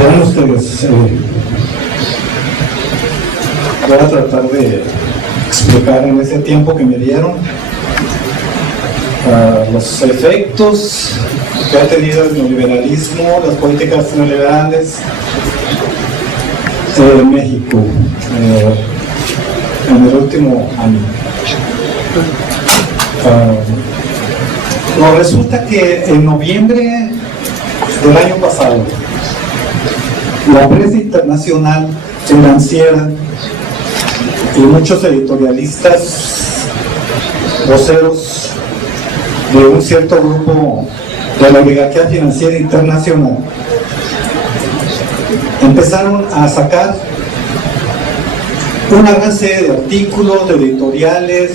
Verán ustedes, voy a tratar de explicar en ese tiempo que me dieron los efectos que ha tenido el neoliberalismo, las políticas neoliberales en México en el último año. Resulta que en noviembre del año pasado, la prensa internacional financiera y muchos editorialistas, voceros de un cierto grupo de la oligarquía financiera internacional, empezaron a sacar una gran serie de artículos, de editoriales,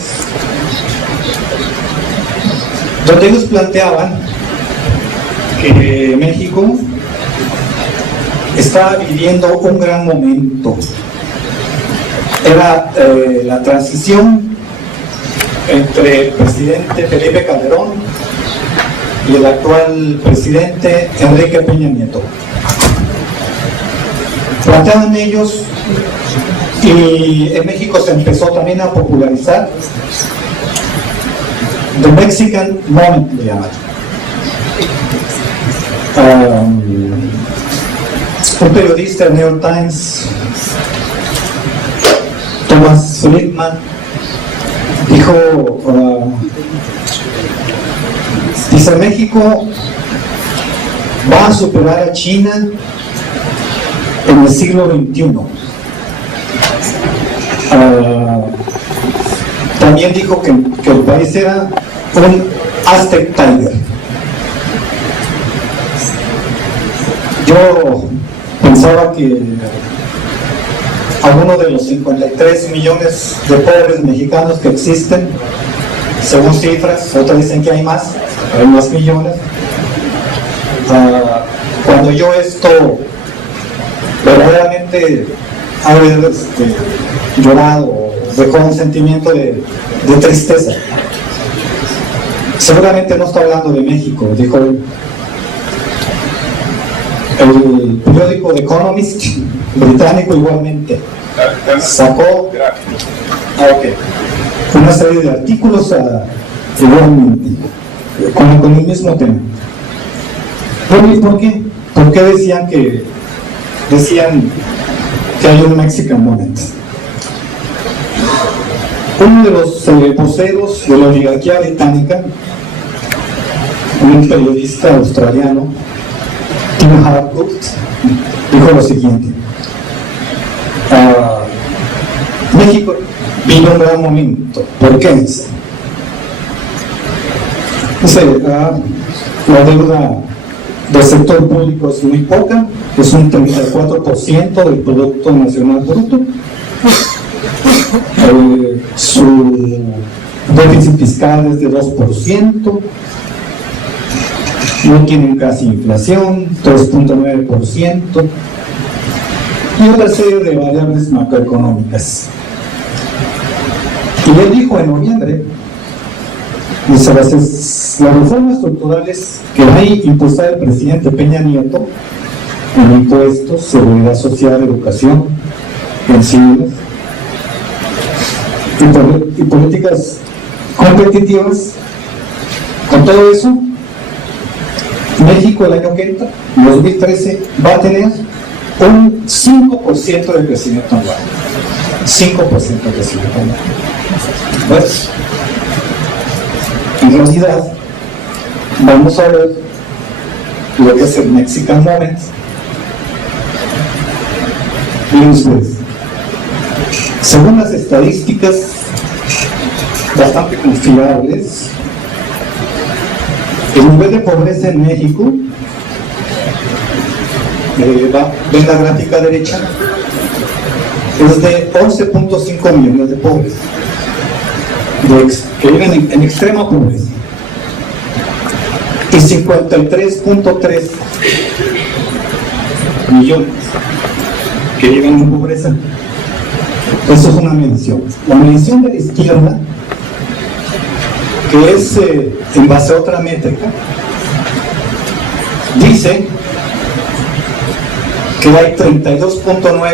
donde ellos planteaban que México estaba viviendo un gran momento. Era la transición entre el presidente Felipe Calderón y el actual presidente Enrique Peña Nieto. Planteaban ellos, y en México se empezó también a popularizar The Mexican Moment, le llaman. Un periodista del New York Times, Thomas Friedman, dijo, dice, México va a superar a China en el siglo XXI. También dijo que el país era un Aztec Tiger. Yo pensaba que algunos de los 53 millones de pobres mexicanos que existen, según cifras, otros dicen que hay más millones. Cuando yo esto verdaderamente haber llorado, dejó un sentimiento de tristeza. Seguramente no está hablando de México, dijo él. El periódico The Economist británico igualmente sacó una serie de artículos igualmente con el mismo tema. ¿Por qué? ¿Por qué decían que hay un Mexican Moment? Uno de los voceros de la oligarquía británica, un periodista australiano, Tim Harcourt, dijo lo siguiente: México vive un gran momento. ¿Por qué? Dice, la deuda del sector público es muy poca, es un 34% del Producto Nacional Bruto. Su déficit fiscal es de 2%, no tienen casi inflación, 3.9%, y otra serie de variables macroeconómicas. Y él dijo en noviembre, dice, las reformas estructurales que va a impulsar el presidente Peña Nieto en impuestos, seguridad social, educación, pensiones y políticas competitivas, con todo eso, México el año que entra, 2013, va a tener un 5% de crecimiento anual. 5% de crecimiento anual. Pues, en realidad, vamos a ver lo que es el Mexican Moment. Miren ustedes, según las estadísticas bastante confiables, el nivel de pobreza en México, ven la gráfica derecha, es de 11.5 millones de pobres que viven en extrema pobreza, y 53.3 millones que viven en pobreza. Eso es una medición. La medición de la izquierda, que es en base a otra métrica, dice que hay 32.9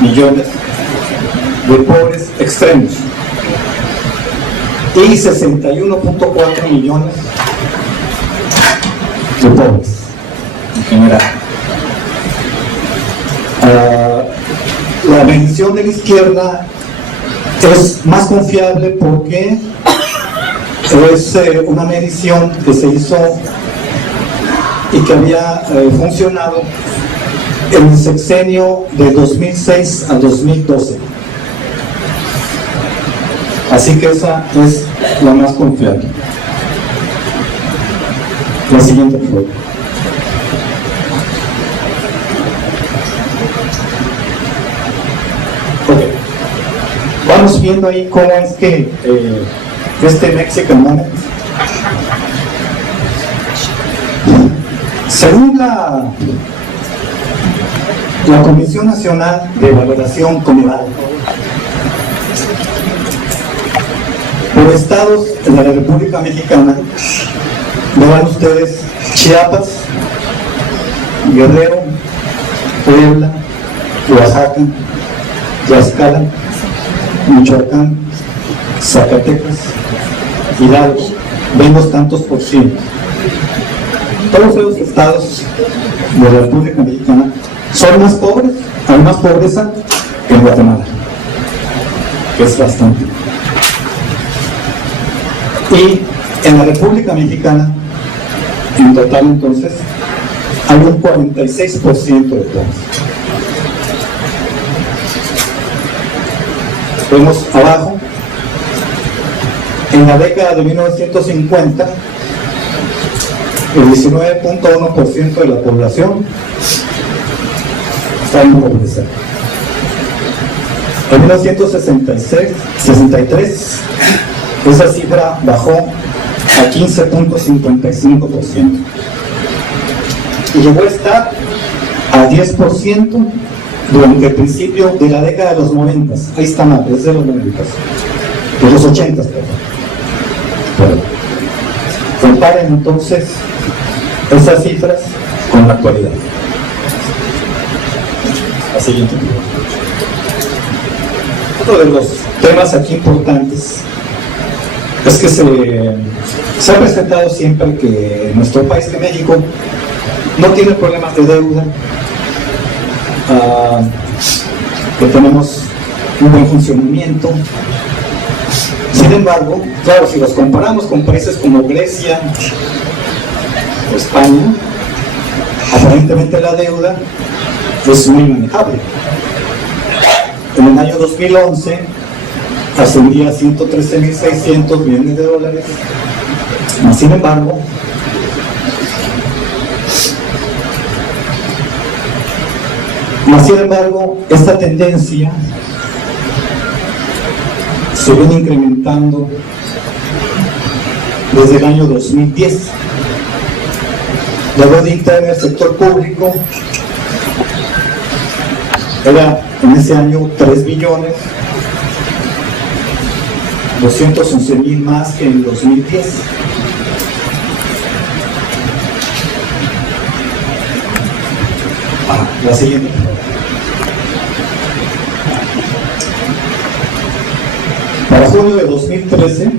millones de pobres extremos y 61.4 millones de pobres en general. La medición de la izquierda es más confiable porque es una medición que se hizo y que había funcionado en el sexenio de 2006 a 2012. Así que esa es la más confiable. La siguiente, por favor. Okay. Vamos viendo ahí cómo es que este Mexican Moment, según la Comisión Nacional de Valoración Comunal, por estados de la República Mexicana, verán ustedes Chiapas, Guerrero, Puebla, Oaxaca, Tlaxcala, Michoacán, Zacatecas, Hidalgo, vemos tantos por ciento. Todos esos estados de la República Mexicana son más pobres, hay más pobreza que en Guatemala, que es bastante. Y en la República Mexicana, en total entonces, hay un 46% de pobres. Vemos abajo, en la década de 1950, el 19.1% de la población está en pobreza. En 1963, esa cifra bajó a 15.55% y llegó a estar a 10% durante el principio de la década de los 90. Ahí está mal, es de los 90, de los 80, perdón. Comparen entonces esas cifras con la actualidad. La siguiente. Otro de los temas aquí importantes es que se ha presentado siempre que nuestro país, que México, no tiene problemas de deuda, que tenemos un buen funcionamiento. Sin embargo, claro, si los comparamos con países como Grecia o España, aparentemente la deuda es muy manejable. En el año 2011 ascendía a 113.600 millones de dólares. Sin embargo, esta tendencia se viene incrementando desde el año 2010. La deuda interna del sector público era en ese año 3.211.000 más que en el 2010. La siguiente. Para junio de 2013,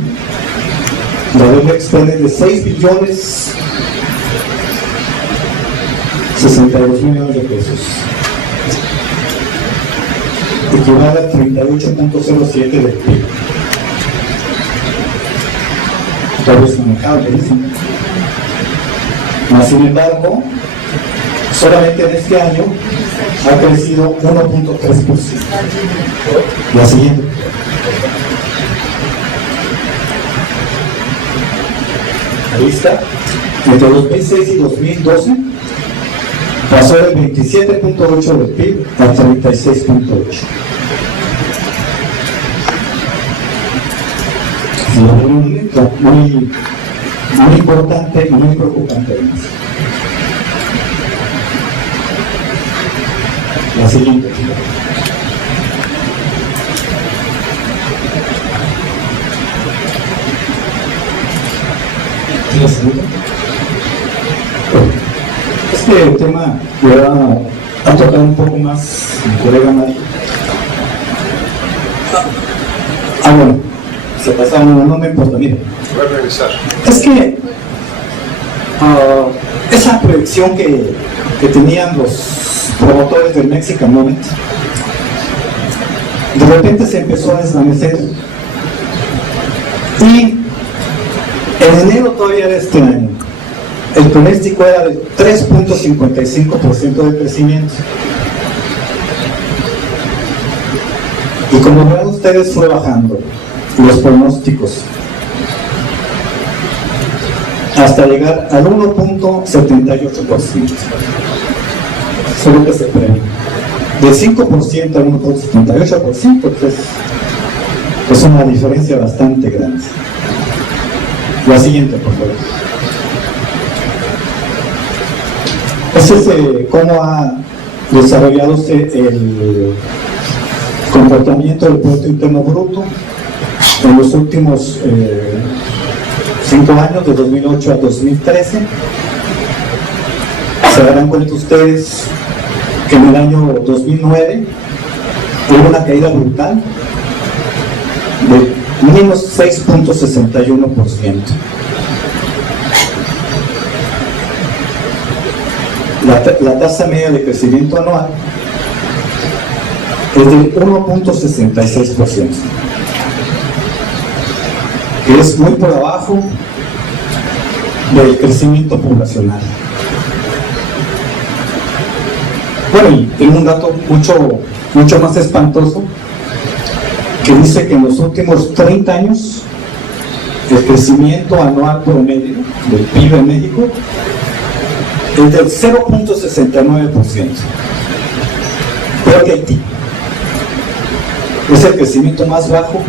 la deuda externa es de 6.062.000 millones de pesos, equivale a 38.07 del PIB. Todo es manejable, ¿sí? Sin embargo, solamente en este año ha crecido 1.3%. La siguiente. Ahí está. Entre 2006 y 2012 pasó del 27.8 del PIB al 36.8. Muy importante y muy preocupante además. La siguiente. Es Este tema lo va a tocar un poco más mi colega Mario. Bueno, se pasaron, no me importa, mira. Voy a regresar. Es que esa proyección que tenían los promotores del Mexican Moment, de repente se empezó a desvanecer. Y en enero todavía de este año, el pronóstico era de 3.55% de crecimiento. Y como verán ustedes, fue bajando los pronósticos hasta llegar al 1.78%. Eso es lo que se prevé. De 5% al 1.78%, pues es una diferencia bastante grande. La siguiente, por favor. Ese es cómo ha desarrollado el comportamiento del Producto Interno Bruto en los últimos 5 años, de 2008 a 2013. Se darán cuenta ustedes que en el año 2009 hubo una caída brutal de menos 6.61%. La tasa media de crecimiento anual es del 1.66%, que es muy por abajo del crecimiento poblacional. Bueno, y tengo un dato mucho más espantoso, que dice que en los últimos 30 años el crecimiento anual promedio del PIB en México es del 0.69%. Peor que Haití. Es el crecimiento más bajo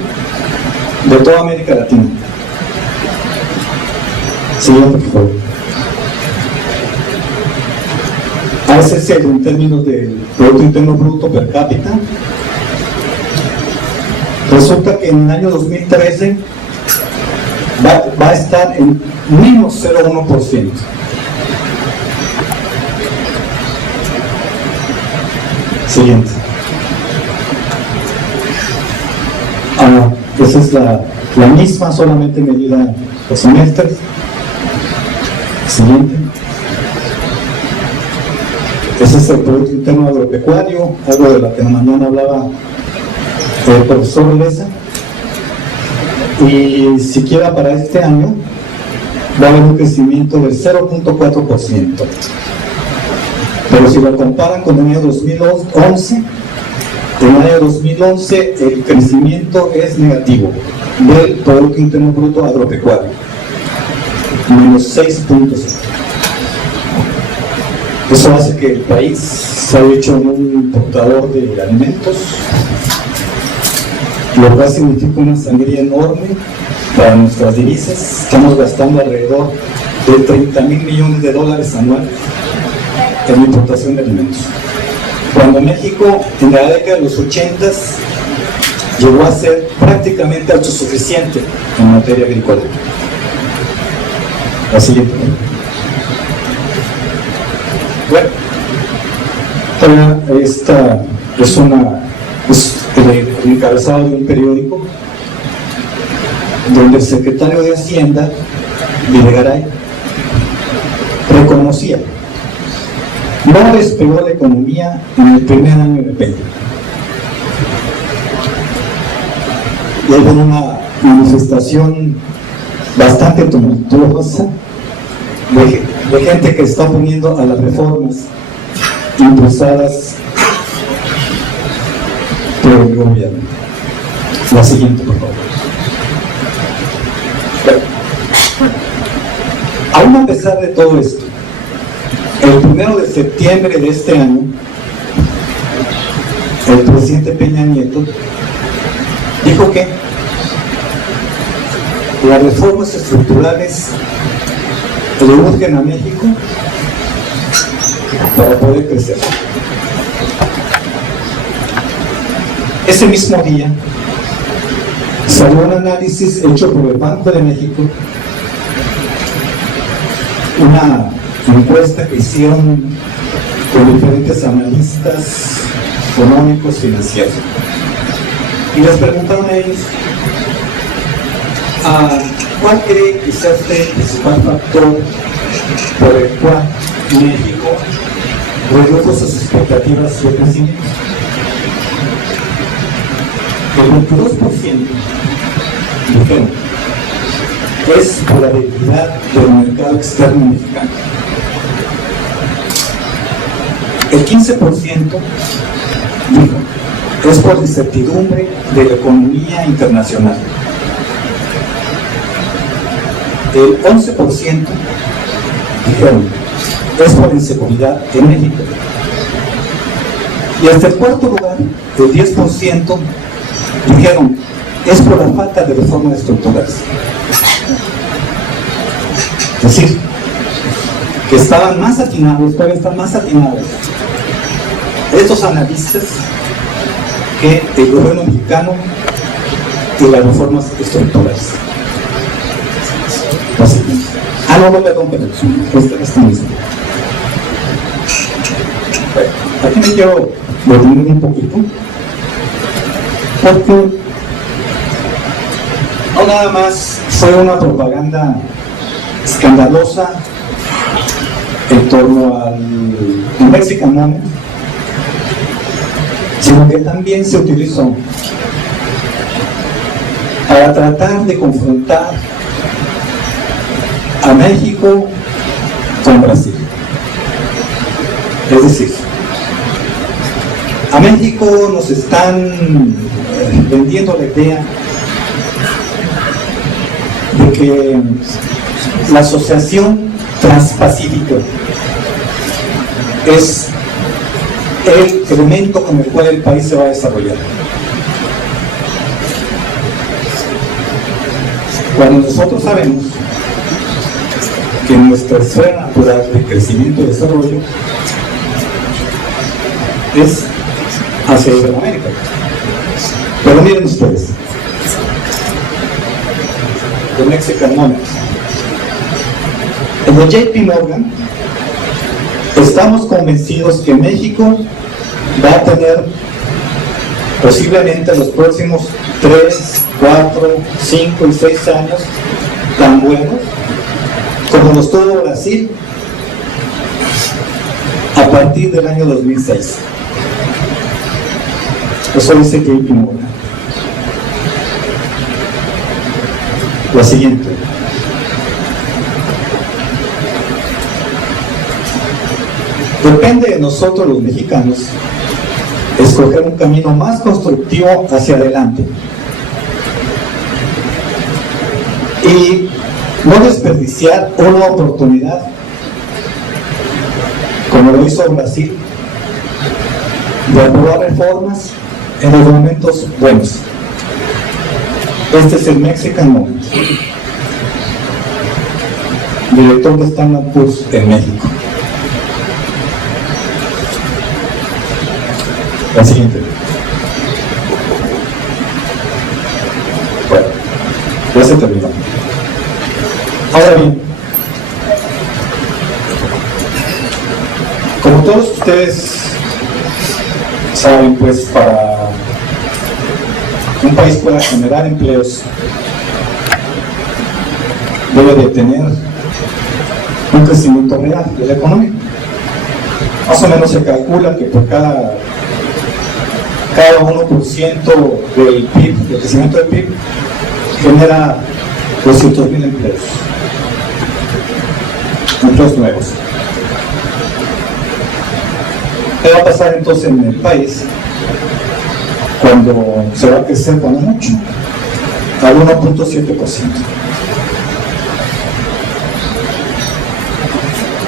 de toda América Latina. Siguiente, por favor. Ese es el en términos del Producto Interno Bruto per cápita. Resulta que en el año 2013 va a estar en menos 0.1%. Siguiente. Esa es la misma, solamente medida por semestres. Siguiente. Ese es el Producto Interno Agropecuario, algo de lo que mañana hablaba el profesor Leza. Y siquiera para este año va a haber un crecimiento del 0.4%. Pero si lo comparan con el año 2011, en el año 2011 el crecimiento es negativo del Producto Interno Bruto Agropecuario, menos 6 puntos. Eso hace que el país se haya hecho un importador de alimentos, lo cual significa una sangría enorme para nuestras divisas. Estamos gastando alrededor de 30,000 millones de dólares anuales en importación de alimentos, cuando México en la década de los 80s llegó a ser prácticamente autosuficiente en materia agrícola. La siguiente. Bueno, esta es el encabezado de un periódico donde el secretario de Hacienda, Videgaray, reconocía: no despegó la economía en el primer año de Peña. Y hay una manifestación bastante tumultuosa de gente que está oponiendo a las reformas impulsadas por el gobierno. La siguiente, por favor. Aún a pesar de todo esto, el 1 de septiembre de este año, el presidente Peña Nieto dijo que las reformas estructurales le urgen a México para poder crecer. Ese mismo día salió un análisis hecho por el Banco de México, una encuesta que hicieron con diferentes analistas económicos financieros. Y les preguntaron a ellos, ¿cuál cree que sea el principal factor por el cual México redujo sus expectativas de crecimiento? El 22% dijeron, es por la debilidad del mercado externo mexicano. El 15% dijo, es por la incertidumbre de la economía internacional. El 11% dijeron, es por la inseguridad en México. Y hasta el cuarto lugar, el 10%, dijeron, es por la falta de reformas estructurales. Es decir, que estaban más atinados, todavía están más atinados estos analistas que el gobierno mexicano y las reformas estructurales. Así. No, perdón, esta misma. Aquí me quiero detener un poquito, porque no nada más fue una propaganda escandalosa en torno al Mexican Moment, sino que también se utilizó para tratar de confrontar a México con Brasil. Es decir, a México nos están vendiendo la idea de que la asociación transpacífica es el elemento con el cual el país se va a desarrollar. Cuando nosotros sabemos que nuestra esfera natural de crecimiento y desarrollo es hacia Iberoamérica. Pero miren ustedes, The Mexican Moment. En el JP Morgan estamos convencidos que México va a tener posiblemente los próximos 3, 4, 5 y 6 años tan buenos como los tuvo Brasil a partir del año 2006. Eso dice JP Morgan. La siguiente. Depende de nosotros los mexicanos escoger un camino más constructivo hacia adelante y no desperdiciar una oportunidad como lo hizo Brasil de aprobar reformas en los momentos buenos. Este es el Mexican Moment, director de Standard & Poor's en México. La siguiente. Bueno, ya se terminó. Ahora bien, como todos ustedes saben, pues para que un país pueda generar empleos debe de tener un crecimiento real de la economía. Más o menos se calcula que por cada 1% del PIB, del crecimiento del PIB, genera 200,000 empleos nuevos. ¿Qué va a pasar entonces en el país cuando se va a crecer cuando mucho? Al 1.7%.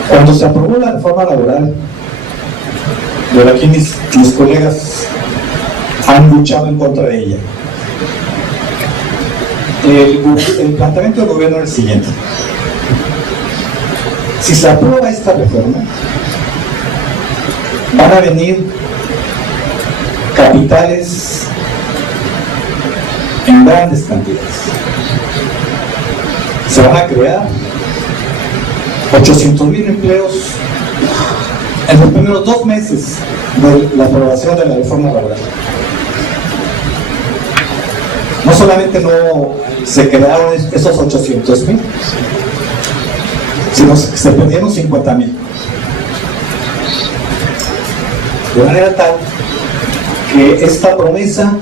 Cuando se aprobó la reforma laboral, de aquí mis colegas han luchado en contra de ella. El planteamiento del gobierno es el siguiente: si se aprueba esta reforma, van a venir capitales en grandes cantidades, se van a crear 800,000 empleos en los primeros 2 meses de la aprobación de la reforma laboral. No solamente no se crearon esos 800,000, sino que se perdieron 50,000. De manera tal que esta promesa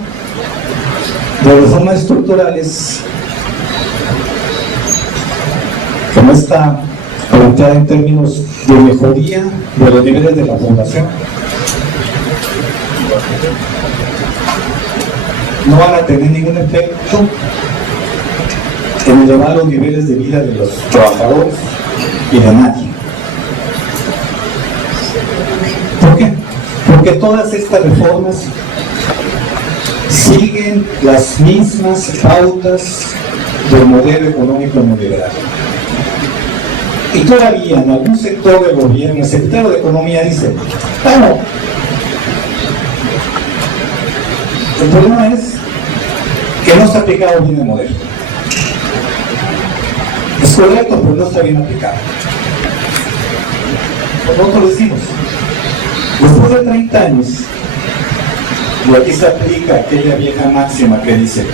de reformas estructurales, como está planteada en términos de mejoría de los niveles de la población, no van a tener ningún efecto en elevar los niveles de vida de los trabajadores y de nadie. ¿Por qué? Porque todas estas reformas siguen las mismas pautas del modelo económico neoliberal. Y todavía en algún sector del gobierno, el secretario de Economía dice, bueno, el problema es que no se ha aplicado bien el modelo. Es correcto, pero no está bien aplicado. Nosotros decimos, después de 30 años, y aquí se aplica aquella vieja máxima que dice,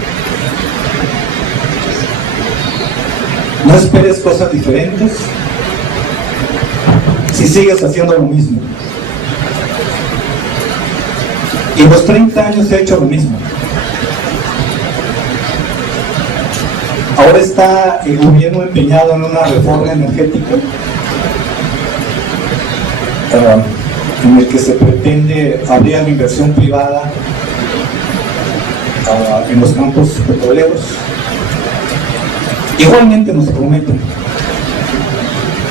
no esperes cosas diferentes si sigues haciendo lo mismo. Y en los 30 años se ha hecho lo mismo. Ahora está el gobierno empeñado en una reforma energética en el que se pretende abrir la inversión privada en los campos petroleros. Igualmente nos prometen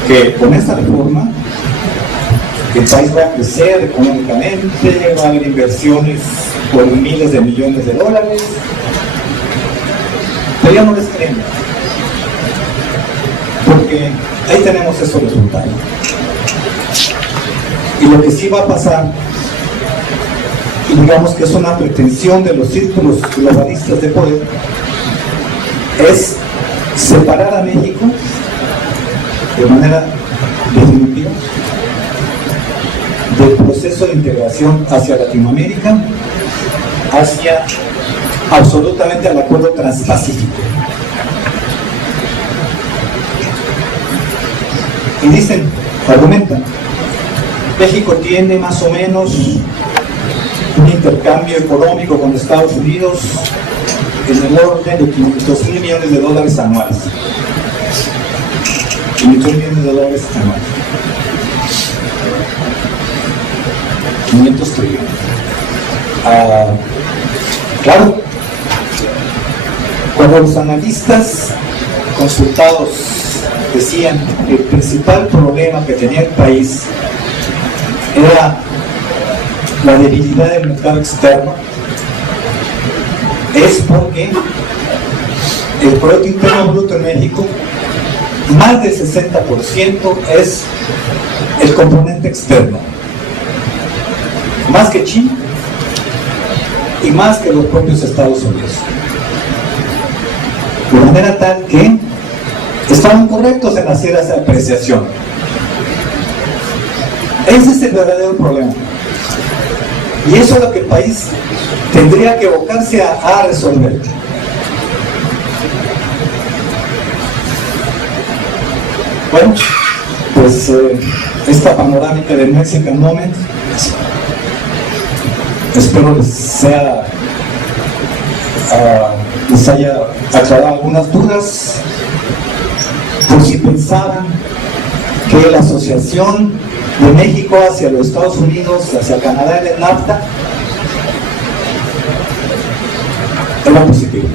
que con esta reforma el país va a crecer económicamente, va a haber inversiones por miles de millones de dólares, pero ya no les creemos, porque ahí tenemos esos resultados. Y lo que sí va a pasar, y digamos que es una pretensión de los círculos globalistas de poder, es separar a México de manera definitiva del proceso de integración hacia Latinoamérica, hacia absolutamente al acuerdo transpacífico. Y dicen, argumentan, México tiene más o menos un intercambio económico con Estados Unidos en el orden de 500,000 millones de dólares anuales. 500 millones de dólares anuales. 500 trillones. Claro, cuando los analistas consultados decían que el principal problema que tenía el país era la debilidad del mercado externo, es porque el Producto Interno Bruto en México, más del 60% es el componente externo, más que China y más que los propios Estados Unidos. De manera tal que estaban correctos en hacer esa apreciación. Ese es el verdadero problema. Y eso es lo que el país tendría que abocarse a resolver. Bueno, pues esta panorámica del Mexican Moment, espero les haya aclarado algunas dudas, por si pensaban que la asociación de México hacia los Estados Unidos, hacia Canadá y el NAFTA era positivo.